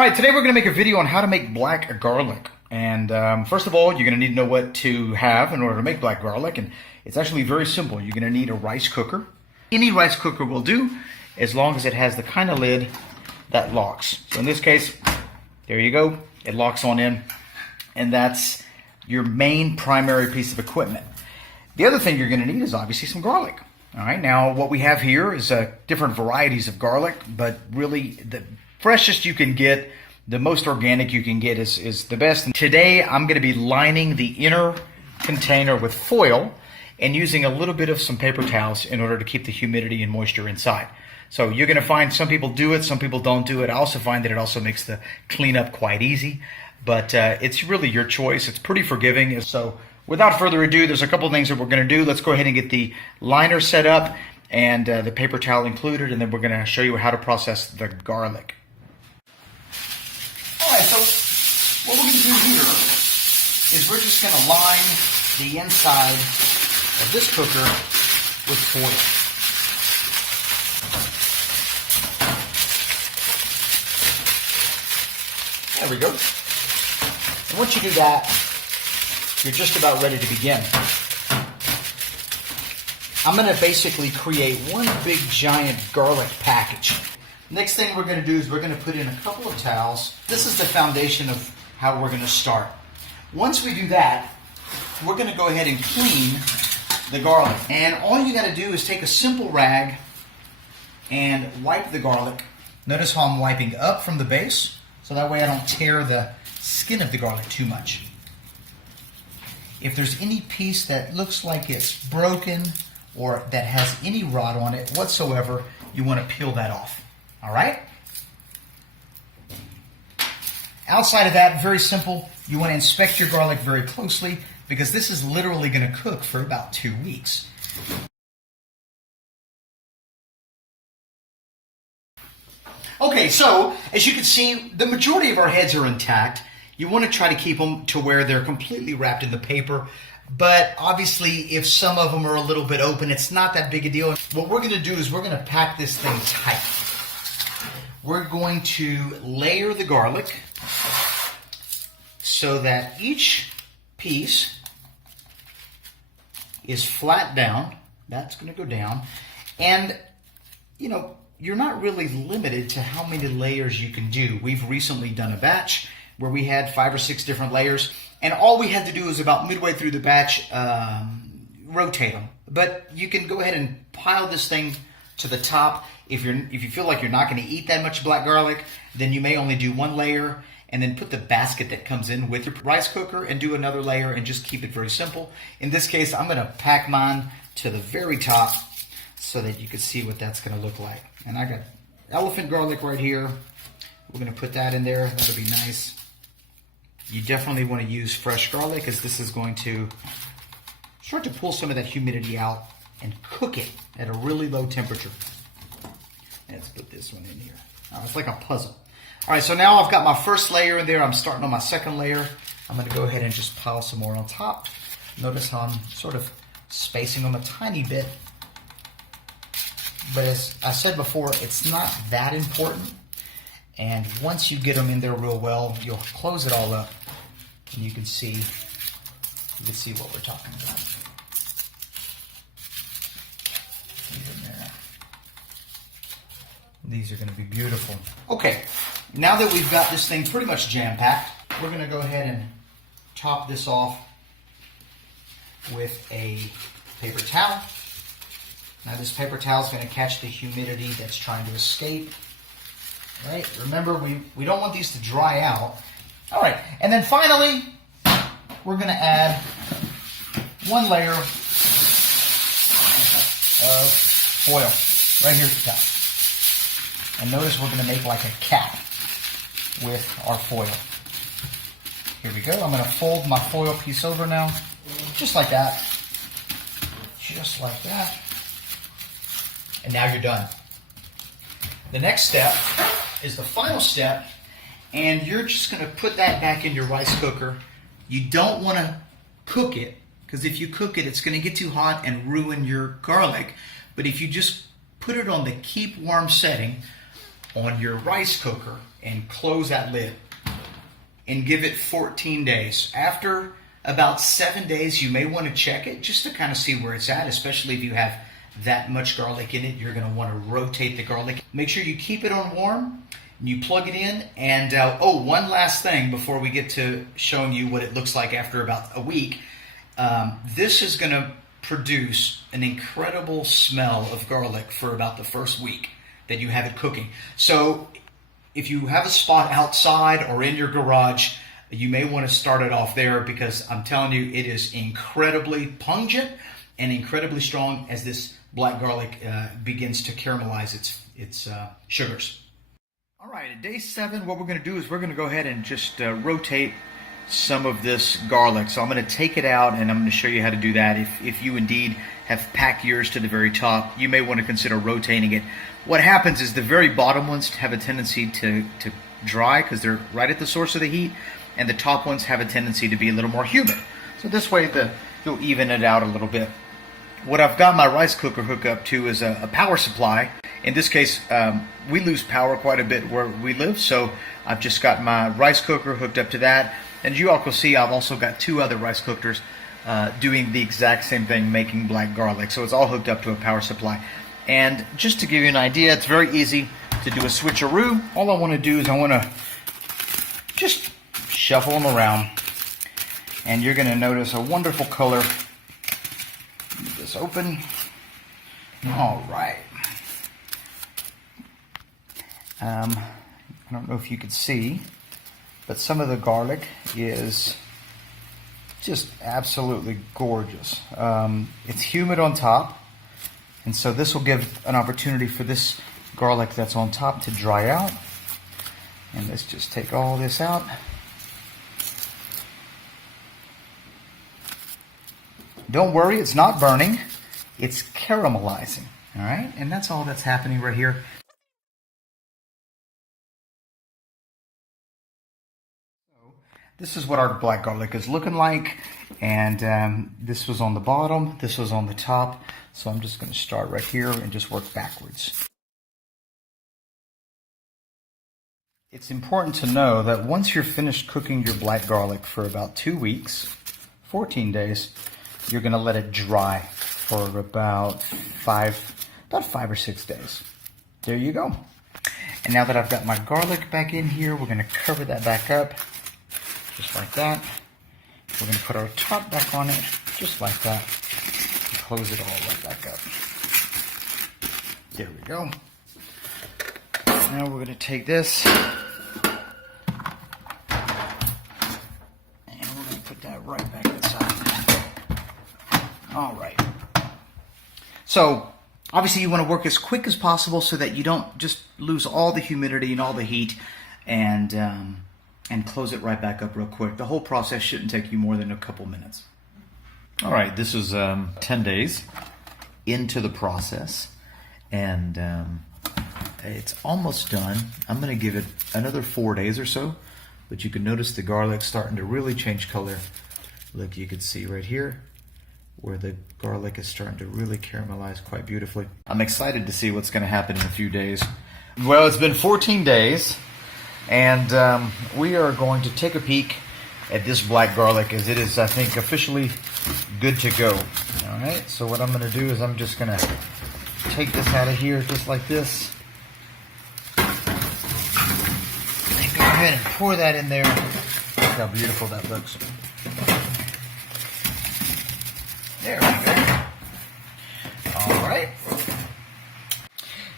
All right, today we're going to make a video on how to make black garlic. And first of all, you're going to need to know what to have in order to make black garlic. And it's actually very simple. You're going to need a rice cooker. Any rice cooker will do, as long as it has the kind of lid that locks. So in this case, there you go. It locks on in. And that's your main primary piece of equipment. The other thing you're going to need is obviously some garlic. All right, now what we have here is different varieties of garlic, but really the freshest you can get, the most organic you can get is the best. And today I'm going to be lining the inner container with foil and using a little bit of some paper towels in order to keep the humidity and moisture inside. So you're going to find some people do it, some people don't do it. I also find that it also makes the cleanup quite easy, but it's really your choice. It's pretty forgiving. So without further ado, there's a couple things that we're going to do. Let's go ahead and get the liner set up and the paper towel included, and then we're going to show you how to process the garlic. All right, so what we're going to do here is we're just going to line the inside of this cooker with foil. There we go. And once you do that, you're just about ready to begin. I'm going to basically create one big giant garlic package. Next thing we're going to do is we're going to put in a couple of towels. This is the foundation of how we're going to start. Once we do that, we're going to go ahead and clean the garlic. And all you got to do is take a simple rag and wipe the garlic. Notice how I'm wiping up from the base, so that way I don't tear the skin of the garlic too much. If there's any piece that looks like it's broken or that has any rot on it whatsoever, you want to peel that off. All right? Outside of that, very simple. You want to inspect your garlic very closely because this is literally going to cook for about 2 weeks. Okay, so as you can see, the majority of our heads are intact. You want to try to keep them to where they're completely wrapped in the paper. But obviously, if some of them are a little bit open, it's not that big a deal. What we're going to do is we're going to pack this thing tight. We're going to layer the garlic so that each piece is flat down. That's going to go down. And, you know, you're not really limited to how many layers you can do. We've recently done a batch where we had 5 or 6 different layers, and all we had to do was about midway through the batch, rotate them. But you can go ahead and pile this thing to the top. If you feel like you're not going to eat that much black garlic, then you may only do 1 layer and then put the basket that comes in with your rice cooker and do another layer and just keep it very simple. In this case, I'm going to pack mine to the very top so that you can see what that's going to look like. And I got elephant garlic right here. We're going to put that in there. That'll be nice. You definitely want to use fresh garlic, as this is going to start to pull some of that humidity out and cook it at a really low temperature. Let's put this one in here. Oh, it's like a puzzle. All right, so now I've got my first layer in there. I'm starting on my second layer. I'm going to go ahead and just pile some more on top. Notice how I'm sort of spacing them a tiny bit. But as I said before, it's not that important. And once you get them in there real well, you'll close it all up, and you can see what we're talking about. These are going to be beautiful. Okay, now that we've got this thing pretty much jam-packed, we're going to go ahead and top this off with a paper towel. Now this paper towel is going to catch the humidity that's trying to escape. Right? Remember, we don't want these to dry out. All right, and then finally, we're going to add 1 layer of foil right here at the top. And notice we're going to make like a cap with our foil. Here we go. I'm going to fold my foil piece over now, just like that. Just like that. And now you're done. The next step is the final step, and you're just going to put that back in your rice cooker. You don't want to cook it, because if you cook it, it's going to get too hot and ruin your garlic. But if you just put it on the keep warm setting, on your rice cooker and close that lid and give it 14 days. After about 7 days, you may want to check it just to kind of see where it's at, especially if you have that much garlic in it. You're going to want to rotate the garlic. Make sure you keep it on warm. You plug it in, and one last thing before we get to showing you what it looks like after about a week. This is going to produce an incredible smell of garlic for about the first week that you have it cooking. So if you have a spot outside or in your garage, you may want to start it off there, because I'm telling you, it is incredibly pungent and incredibly strong as this black garlic begins to caramelize its sugars. All right, at day 7, what we're going to do is we're going to go ahead and just rotate some of this garlic. So I'm going to take it out, and I'm going to show you how to do that. If you indeed have packed yours to the very top, you may want to consider rotating it. What happens is the very bottom ones have a tendency to dry because they're right at the source of the heat, and the top ones have a tendency to be a little more humid. So this way you'll even it out a little bit. What I've got my rice cooker hooked up to is a power supply. In this case, we lose power quite a bit where we live, so I've just got my rice cooker hooked up to that. And you all can see I've also got 2 other rice cookers doing the exact same thing, making black garlic. So it's all hooked up to a power supply. And just to give you an idea, it's very easy to do a switcheroo. All I want to do is I want to just shuffle them around, and you're going to notice a wonderful color. Get this open. All right. I don't know if you could see, but some of the garlic is just absolutely gorgeous. It's humid on top, and so this will give an opportunity for this garlic that's on top to dry out. And let's just take all this out. Don't worry, it's not burning, it's caramelizing. All right, and that's all that's happening right here. This is what our black garlic is looking like, and this was on the bottom, this was on the top, so I'm just going to start right here and just work backwards. It's important to know that once you're finished cooking your black garlic for about 2 weeks, 14 days, you're going to let it dry for about 5 or 6 days. There you go. And now that I've got my garlic back in here, we're going to cover that back up. Just like that. We're going to put our top back on it, just like that, and close it all right back up. There we go. Now we're going to take this, and we're going to put that right back inside. All right. So, obviously you want to work as quick as possible so that you don't just lose all the humidity and all the heat, and close it right back up real quick. The whole process shouldn't take you more than a couple minutes. All right, this is 10 days into the process, and it's almost done. I'm going to give it another 4 days or so, but you can notice the garlic starting to really change color. Look, you can see right here where the garlic is starting to really caramelize quite beautifully. I'm excited to see what's going to happen in a few days. Well, it's been 14 days. And we are going to take a peek at this black garlic, as it is, I think, officially good to go. All right, so what I'm going to do is I'm just going to take this out of here just like this. And go ahead and pour that in there. Look how beautiful that looks. There we go. All right.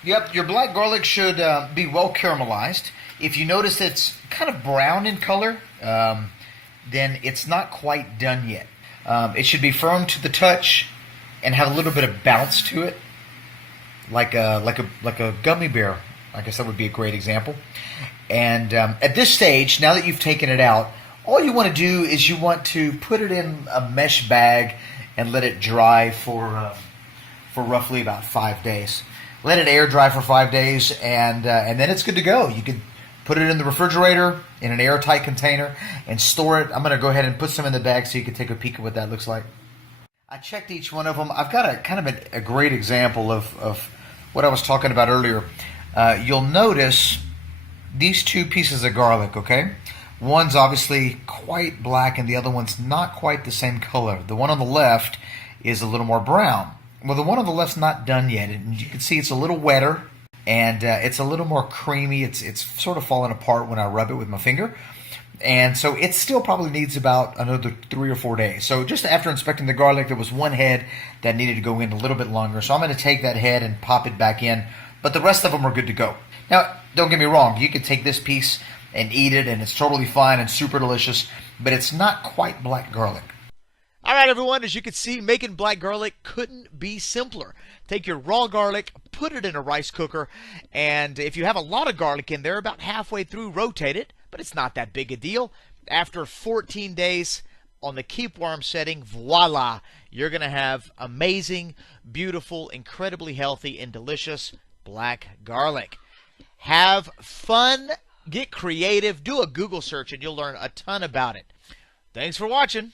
Yep, your black garlic should be well caramelized. If you notice it's kind of brown in color, then it's not quite done yet. It should be firm to the touch and have a little bit of bounce to it, like a gummy bear. I guess that would be a great example. And at this stage, now that you've taken it out, all you want to do is you want to put it in a mesh bag and let it dry for roughly about 5 days. Let it air dry for 5 days, and then it's good to go. You could put it in the refrigerator in an airtight container and store it. I'm going to go ahead and put some in the bag so you can take a peek at what that looks like. I checked each one of them. I've got a kind of a great example of what I was talking about earlier. you'll notice these two pieces of garlic, okay? One's obviously quite black and the other one's not quite the same color. The one on the left is a little more brown. Well, the one on the left's not done yet, and you can see it's a little wetter and it's a little more creamy. It's sort of falling apart when I rub it with my finger. And so it still probably needs about another 3 or 4 days. So just after inspecting the garlic, there was one head that needed to go in a little bit longer. So I'm going to take that head and pop it back in. But the rest of them are good to go. Now, don't get me wrong. You could take this piece and eat it, and it's totally fine and super delicious. But it's not quite black garlic. All right, everyone, as you can see, making black garlic couldn't be simpler. Take your raw garlic, put it in a rice cooker, and if you have a lot of garlic in there, about halfway through, rotate it, but it's not that big a deal. After 14 days on the keep warm setting, voila, you're going to have amazing, beautiful, incredibly healthy, and delicious black garlic. Have fun, get creative, do a Google search, and you'll learn a ton about it. Thanks for watching.